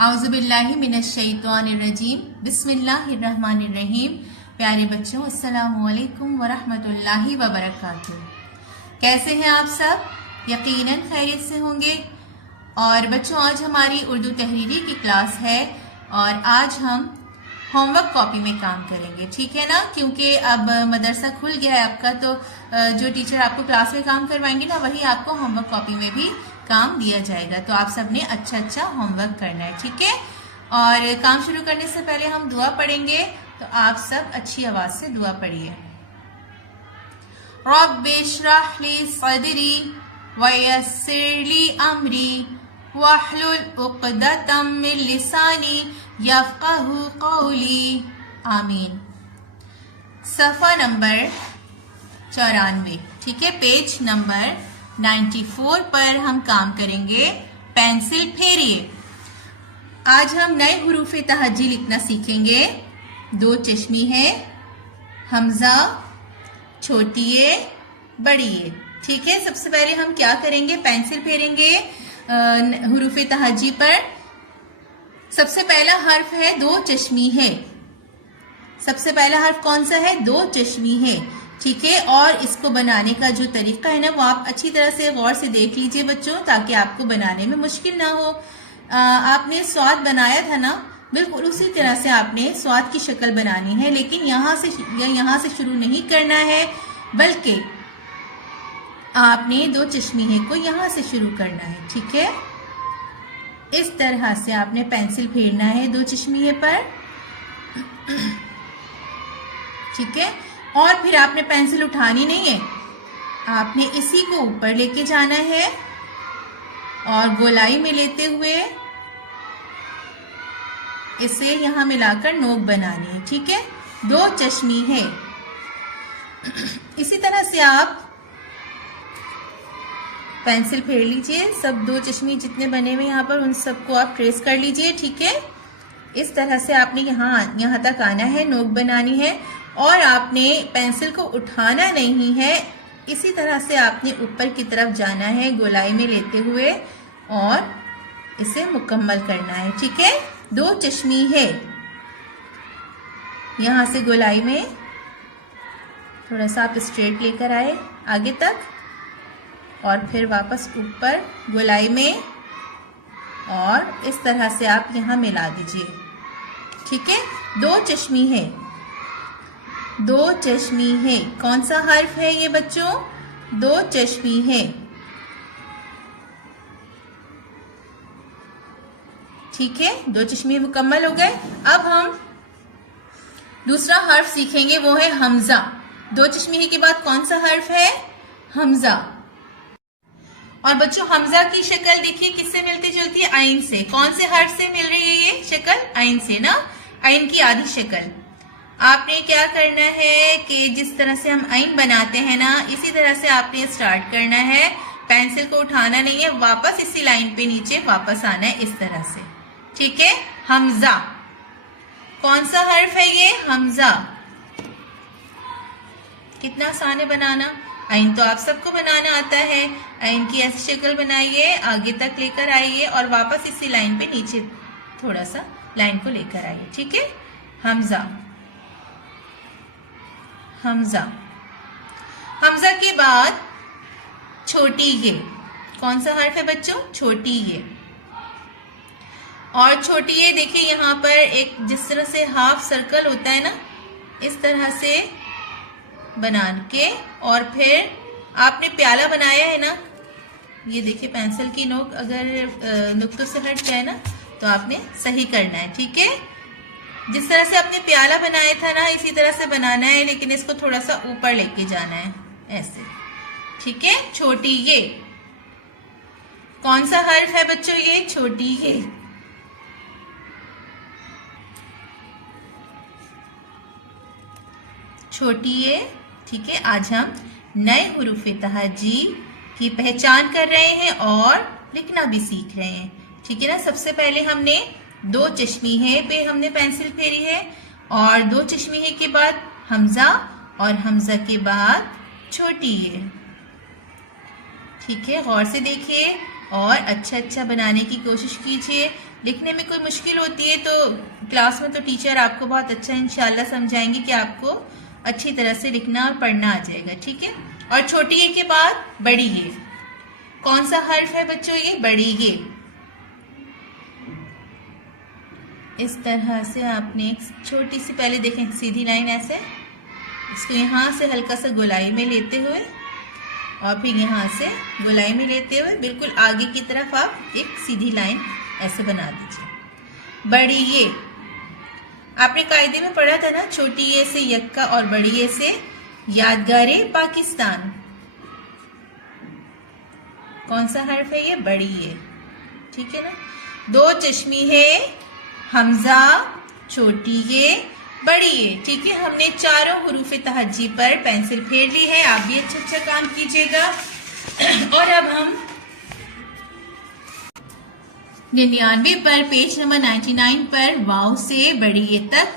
आउज़ुबिल्लाहि मिनश्शैतानिर्रजीम बिस्मिल्लाहिर्रहमानिर्रहीम। प्यारे बच्चों, अस्सलामु अलैकुम वरहमतुल्लाहि वबरकातुहू। कैसे हैं आप सब? यकीनन खैरियत से होंगे। और बच्चों, आज हमारी उर्दू तहरीरी की क्लास है और आज हम होमवर्क कॉपी में काम करेंगे, ठीक है ना? क्योंकि अब मदरसा खुल गया है आपका, तो जो टीचर आपको क्लास में काम करवाएंगे ना, वही आपको होमवर्क कॉपी में भी काम दिया जाएगा। तो आप सबने अच्छा होमवर्क करना है, ठीक है? और काम शुरू करने से पहले हम दुआ पढ़ेंगे, तो आप सब अच्छी आवाज से दुआ पढ़िए। रब्बिश्रह ली सदरी वयस्सिर ली अमरी वहलुल उक़दतम मिन लिसानी यफ़क़हू क़ौली। आमीन। सफ़ा नंबर 94, ठीक है? पेज नंबर 94 पर हम काम करेंगे। पेंसिल फेरिए। आज हम नए हुरूफ़े तहज्जी लिखना सीखेंगे। दो चश्मी है, हमजा, छोटी ए, बड़ी ए, ठीक है? सबसे पहले हम क्या करेंगे? पेंसिल फेरेंगे हुरूफ़े तहज्जी पर। सबसे पहला हर्फ है दो चश्मी है। सबसे पहला हर्फ कौन सा है? दो चश्मी है, ठीक है? और इसको बनाने का जो तरीका है ना, वो आप अच्छी तरह से गौर से देख लीजिए बच्चों, ताकि आपको बनाने में मुश्किल ना हो। आपने स्वाद बनाया था ना, बिल्कुल उसी तरह से आपने स्वाद की शक्ल बनानी है, लेकिन यहाँ से शुरू नहीं करना है, बल्कि आपने दो चश्मी है को यहाँ से शुरू करना है, ठीक है? इस तरह से आपने पेंसिल फेरना है दो चश्मी है पर, ठीक है? और फिर आपने पेंसिल उठानी नहीं है, आपने इसी को ऊपर लेके जाना है और गोलाई में लेते हुए इसे यहां मिलाकर नोक बनानी है, ठीक है? दो चश्मी है। इसी तरह से आप पेंसिल फेर लीजिए। सब दो चश्मी जितने बने हुए यहाँ पर, उन सबको आप ट्रेस कर लीजिए, ठीक है? इस तरह से आपने यहाँ तक आना है, नोक बनानी है, और आपने पेंसिल को उठाना नहीं है। इसी तरह से आपने ऊपर की तरफ जाना है गोलाई में लेते हुए और इसे मुकम्मल करना है, ठीक है? दो चश्मी है। यहां से गोलाई में थोड़ा सा आप स्ट्रेट लेकर आए आगे तक, और फिर वापस ऊपर गोलाई में, और इस तरह से आप यहां मिला दीजिए, ठीक है? दो चश्मी है, दो चश्मी है। कौन सा हर्फ है ये बच्चों? दो चश्मी है, ठीक है? दो चश्मी मुकम्मल हो गए। अब हम दूसरा हर्फ सीखेंगे, वो है हमजा। दो चश्मी के बाद कौन सा हर्फ है? हमजा। और बच्चों, हमजा की शक्ल देखिए किससे मिलती जुलती है? आइन से। कौन से हर्फ से मिल रही है ये शक्ल? आइन से ना, आइन की आधी शक्ल। आपने क्या करना है कि जिस तरह से हम आइन बनाते हैं ना, इसी तरह से आपने स्टार्ट करना है। पेंसिल को उठाना नहीं है, वापस इसी लाइन पे नीचे वापस आना है, इस तरह से, ठीक है? हमजा। कौन सा हर्फ है ये? हमजा। कितना आसान है बनाना। आइन तो आप सबको बनाना आता है। आइन की ऐसी शक्ल बनाइए, आगे तक लेकर आइए और वापस इसी लाइन पे नीचे थोड़ा सा लाइन को लेकर आइए, ठीक है? हमजा। हमजा। हमजा के बाद छोटी ये। कौन सा हर्फ है बच्चों? छोटी ये। और छोटी ये देखिए, यहाँ पर एक जिस तरह से हाफ सर्कल होता है ना, इस तरह से बना के, और फिर आपने प्याला बनाया है ना, ये देखिए पेंसिल की नोक अगर नुक्तों से हट जाए ना, तो आपने सही करना है, ठीक है? जिस तरह से आपने प्याला बनाया था ना, इसी तरह से बनाना है, लेकिन इसको थोड़ा सा ऊपर लेके जाना है, ऐसे, ठीक है? छोटी ये। कौन सा हर्फ है बच्चों ये? छोटी ये। छोटी ये, ठीक है? आज हम नए हुरूफ़े तहज्जी की पहचान कर रहे हैं और लिखना भी सीख रहे हैं, ठीक है ना? सबसे पहले हमने दो चश्मी है पे हमने पेंसिल फेरी है, और दो चश्मी है के बाद हमजा, और हमजा के बाद छोटी है, ठीक है? गौर से देखिए और अच्छा बनाने की कोशिश कीजिए। लिखने में कोई मुश्किल होती है तो क्लास में तो टीचर आपको बहुत अच्छा इंशाल्लाह समझाएंगे कि आपको अच्छी तरह से लिखना और पढ़ना आ जाएगा, ठीक है। और छोटी ए के बाद बड़ी ए, कौन सा हर्फ है बच्चों? ये बड़ी ए। इस तरह से आपने एक छोटी सी, पहले देखें सीधी लाइन ऐसे, इसको यहाँ से हल्का सा गोलाई में लेते हुए और फिर यहाँ से गोलाई में लेते हुए बिल्कुल आगे की तरफ आप एक सीधी लाइन ऐसे बना दीजिए। बड़ी ये आपने कायदे में पढ़ा था ना, छोटी ये से यक्का और बड़ी ये से यादगारे पाकिस्तान। कौन सा हर्फ है ये? बड़ी ये, ठीक है ना। दो चश्मी है, हमजा, छोटी ये, बड़ी ये, ठीक है। हमने चारों हुरूफ तहज्जी पर पेंसिल फेर ली है। आप भी अच्छा काम कीजिएगा। और अब हम 99 पर पेज नंबर 99 पर वाव से बड़ी ये तक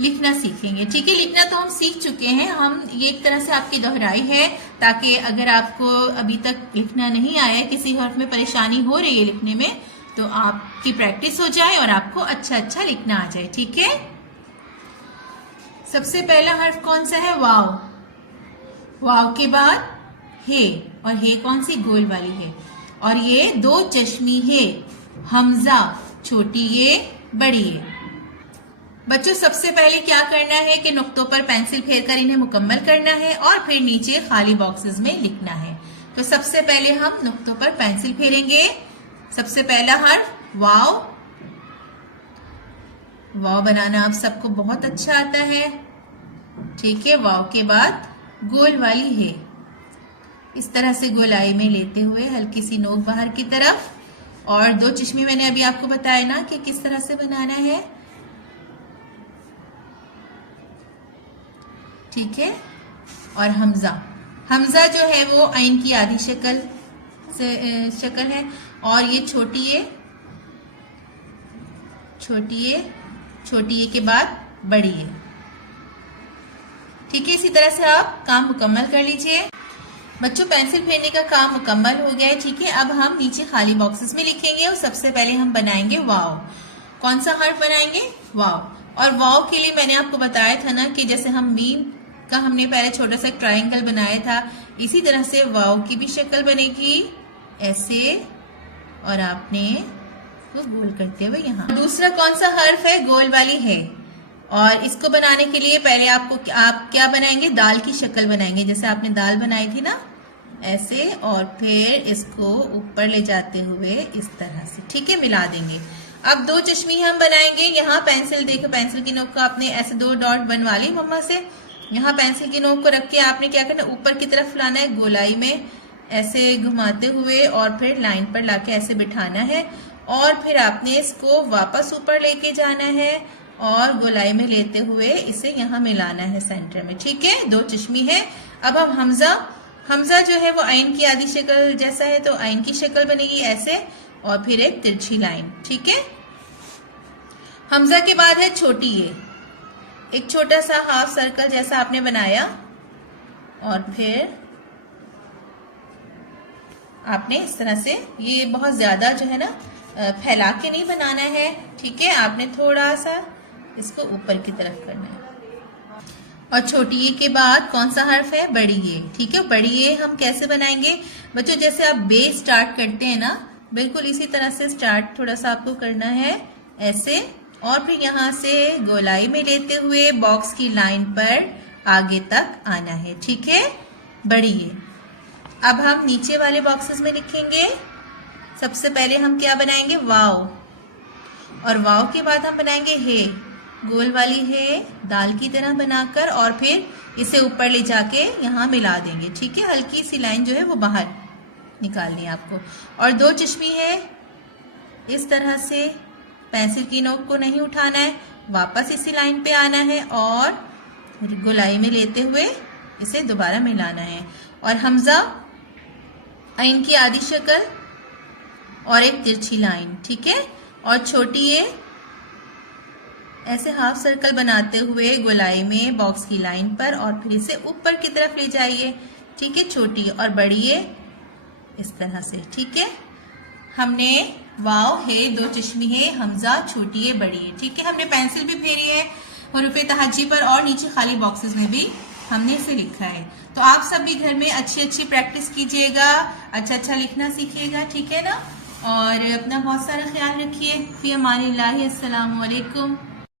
लिखना सीखेंगे, ठीक है। लिखना तो हम सीख चुके हैं, हम ये एक तरह से आपकी दोहराई है ताकि अगर आपको अभी तक लिखना नहीं आया, किसी हर्फ में परेशानी हो रही है लिखने में, तो आपकी प्रैक्टिस हो जाए और आपको अच्छा लिखना आ जाए, ठीक है। सबसे पहला हर्फ कौन सा है? वाव। वाव के बाद हे, और हे कौन सी? गोल वाली है। और ये दो चश्मी है, हमजा, छोटी ये, बड़ी ये। बच्चों सबसे पहले क्या करना है कि नुक्तों पर पेंसिल फेरकर इन्हें मुकम्मल करना है और फिर नीचे खाली बॉक्सेस में लिखना है। तो सबसे पहले हम नुक्तों पर पेंसिल फेरेंगे। सबसे पहला हर्फ वाव। वाव बनाना आप सबको बहुत अच्छा आता है, ठीक है। वाव के बाद गोल वाली है, इस तरह से गोलाई में लेते हुए हल्की सी नोक बाहर की तरफ। और दो चश्मे मैंने अभी आपको बताया ना कि किस तरह से बनाना है, ठीक है। और हमजा, हमजा जो है वो आइन की आधी शक्ल है। और ये छोटी ये, छोटी ये के बाद बड़ी ये, ठीक है। इसी तरह से आप काम मुकम्मल कर लीजिए। बच्चों पेंसिल फेरने का काम मुकम्मल हो गया है, ठीक है। अब हम नीचे खाली बॉक्सेस में लिखेंगे और सबसे पहले हम बनाएंगे वाव। कौन सा हर्फ बनाएंगे? वाव। और वाव के लिए मैंने आपको बताया था ना कि जैसे हम मीम का हमने पहले छोटा सा ट्रायंगल बनाया था, इसी तरह से वाव की भी शक्ल बनेगी ऐसे, और आपने वो गोल करते हुए यहाँ। दूसरा कौन सा हर्फ है? गोल वाली है। और इसको बनाने के लिए पहले आप क्या बनाएंगे? दाल की शक्ल बनाएंगे, जैसे आपने दाल बनाई थी ना ऐसे, और फिर इसको ऊपर ले जाते हुए इस तरह से, ठीक है, मिला देंगे। अब दो चश्मी हम बनाएंगे। यहाँ पेंसिल देखो, पेंसिल की नोक को आपने ऐसे दो डॉट बनवा ली मम्मा से। यहाँ पेंसिल की नोक को रख के आपने क्या करना, ऊपर की तरफ लाना है, गोलाई में ऐसे घुमाते हुए, और फिर लाइन पर लाके ऐसे बिठाना है। और फिर आपने इसको वापस ऊपर लेके जाना है और गोलाई में लेते हुए इसे यहाँ मिलाना है सेंटर में, ठीक है। दो चश्मी है। अब हम हमजा जो है वो आइन की आधी शक्ल जैसा है, तो आइन की शक्ल बनेगी ऐसे, और फिर एक तिरछी लाइन, ठीक है। हमजा के बाद है छोटी ये, एक छोटा सा हाफ सर्कल जैसा आपने बनाया, और फिर आपने इस तरह से, ये बहुत ज्यादा जो है ना फैला के नहीं बनाना है, ठीक है। आपने थोड़ा सा इसको ऊपर की तरफ करना है। और छोटी ये के बाद कौन सा हर्फ है? बड़ी ये, ठीक है। बड़ी ये हम कैसे बनाएंगे बच्चों? जैसे आप बे स्टार्ट करते हैं ना, बिल्कुल इसी तरह से स्टार्ट थोड़ा सा आपको करना है ऐसे, और फिर यहाँ से गोलाई में लेते हुए बॉक्स की लाइन पर आगे तक आना है, ठीक है। बड़ी ये। अब हम नीचे वाले बॉक्सेस में लिखेंगे। सबसे पहले हम क्या बनाएंगे? वाव। और वाव के बाद हम बनाएंगे हे, गोल वाली है दाल की तरह बनाकर, और फिर इसे ऊपर ले जाके यहाँ मिला देंगे, ठीक है। हल्की सी लाइन जो है वो बाहर निकालनी है आपको। और दो चश्मी है, इस तरह से पेंसिल की नोक को नहीं उठाना है, वापस इसी लाइन पे आना है और गोलाई में लेते हुए इसे दोबारा मिलाना है। और हमजा, आइन की आधी शक्ल और एक तिरछी लाइन, ठीक है। और छोटी ये ऐसे हाफ सर्कल बनाते हुए गोलाई में बॉक्स की लाइन पर, और फिर इसे ऊपर की तरफ ले जाइए, ठीक है। छोटी और बड़ी ये इस तरह से, ठीक है। हमने वाव है, दो चश्मी है, हमजा छोटी है बड़ी है। ठीक है, हमने पेंसिल भी फेरी है हुरूफ तहज्जी पर और नीचे खाली बॉक्सेस में भी हमने इसे लिखा है। तो आप सब भी घर में अच्छी अच्छी प्रैक्टिस कीजिएगा, अच्छा अच्छा लिखना सीखिएगा। ठीक है ना, और अपना बहुत सारा ख्याल रखिए। फी अमानिल्लाह, अस्सलामु अलैकुम।